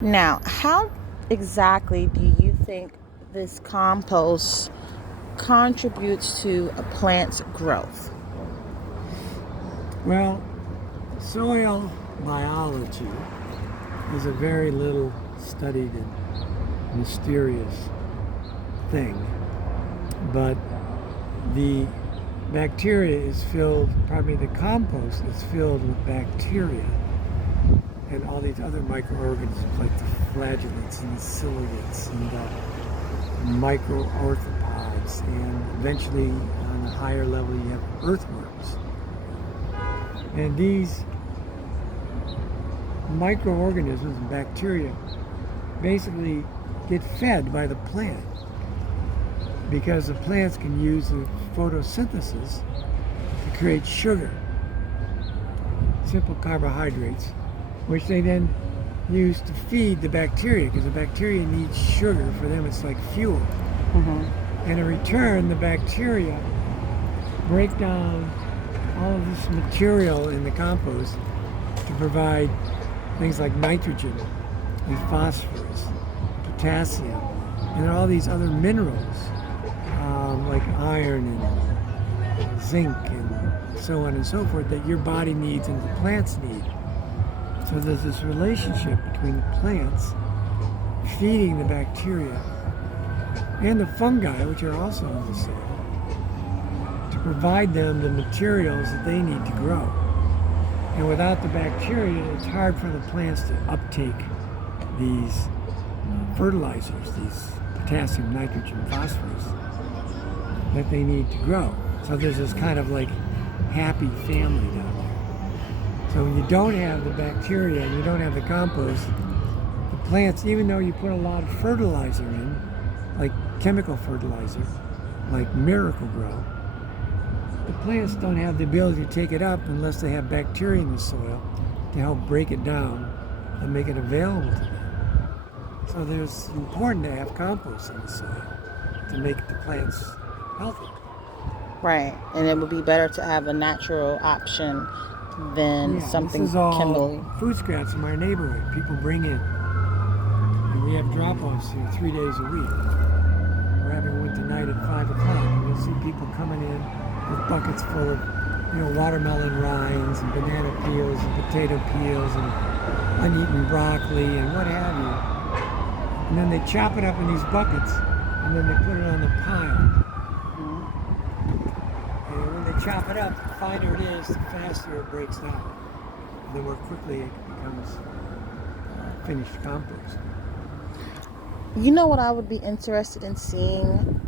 Now, how exactly do you think this compost contributes to a plant's growth? Well, soil biology is a very little studied and mysterious thing, but the the compost is filled with bacteria and all these other microorganisms like the flagellates and the ciliates and the microarthropods, and eventually on a higher level you have earthworms. And these microorganisms and bacteria basically get fed by the plant because the plants can use the photosynthesis to create sugar, simple carbohydrates, which they then use to feed the bacteria, because the bacteria needs sugar. For them it's like fuel. And in return, the bacteria break down all of this material in the compost to provide things like nitrogen and phosphorus, potassium, and all these other minerals like iron and zinc and so on and so forth that your body needs and the plants need. So there's this relationship between the plants feeding the bacteria and the fungi, which are also in the soil, to provide them the materials that they need to grow. And without the bacteria, it's hard for the plants to uptake these fertilizers, these potassium, nitrogen, phosphorus, that they need to grow. So there's this kind of like happy family down there. So when you don't have the bacteria and you don't have the compost, the plants, even though you put a lot of fertilizer in, like chemical fertilizer, like Miracle-Gro, the plants don't have the ability to take it up unless they have bacteria in the soil to help break it down and make it available to them. So it's important to have compost in the soil to make the plants healthy. Right. And it would be better to have a natural option than something this is all chemical. food scraps from our neighborhood. People bring in, and we have drop-offs here 3 days a week. We're having one tonight at 5 o'clock, and you'll see people coming in with buckets full of, watermelon rinds and banana peels and potato peels and uneaten broccoli and what have you. And then they chop it up in these buckets, and then they put it on the pile. And when they chop it up, the finer it is, the faster it breaks down. And the more quickly it becomes finished compost. You know what I would be interested in seeing?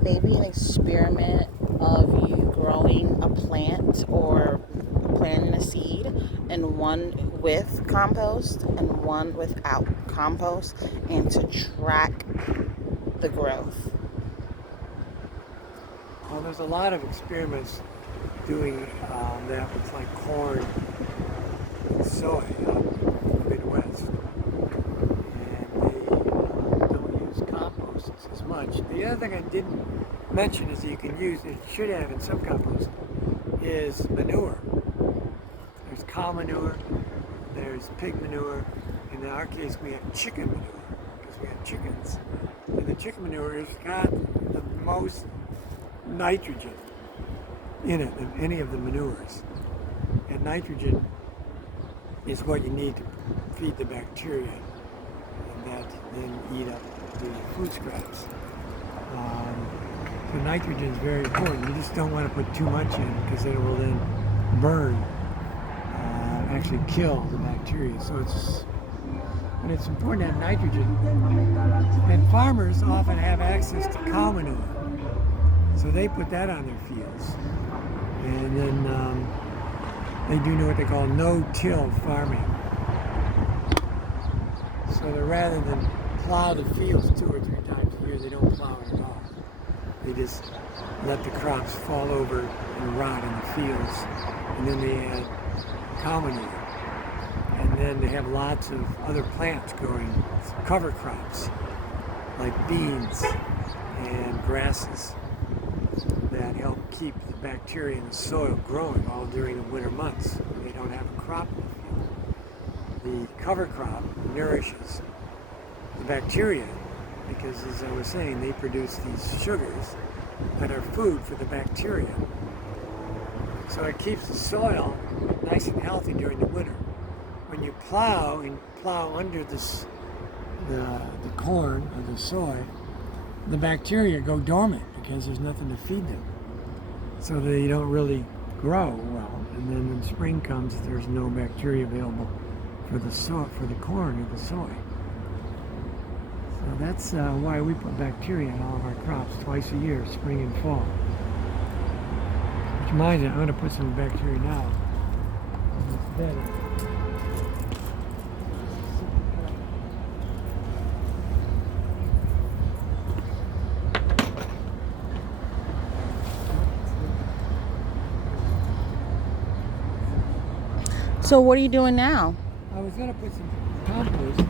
Maybe an experiment of you growing a plant or planting a seed, and one with compost and one without compost, and to track the growth. Well, there's a lot of experiments doing that with like corn and soy in the Midwest. And they don't use compost as much. The other thing I didn't mention is that you can use, it should have in some compost, is manure. There's cow manure, there's pig manure. In our case, we have chicken manure because we have chickens. And the chicken manure has got the most nitrogen in it than any of the manures. And nitrogen is what you need to feed the bacteria, and that then eat up the food scraps. So nitrogen is very important. You just don't want to put too much in because it will then burn, actually kill the bacteria. So it's important to have nitrogen. And farmers often have access to cow manure. So they put that on their fields. And then they do what they call no-till farming. So that rather than plow the fields 2 or 3 times a year, they don't plow it at all. They just let the crops fall over and rot in the fields. And then they add cow manure. And then they have lots of other plants growing, cover crops, like beans and grasses, that help keep the bacteria in the soil growing all during the winter months when they don't have a crop in the field. The cover crop nourishes the bacteria, because as I was saying, they produce these sugars that are food for the bacteria. So it keeps the soil nice and healthy during the winter. When you plow and plow under this, the corn or the soy, the bacteria go dormant because there's nothing to feed them. So they don't really grow well. And then when spring comes, there's no bacteria available for the corn or the soy. So that's why we put bacteria in all of our crops twice a year, spring and fall. Which reminds me, I'm going to put some bacteria now in this bed. So what are you doing now? I was going to put some compost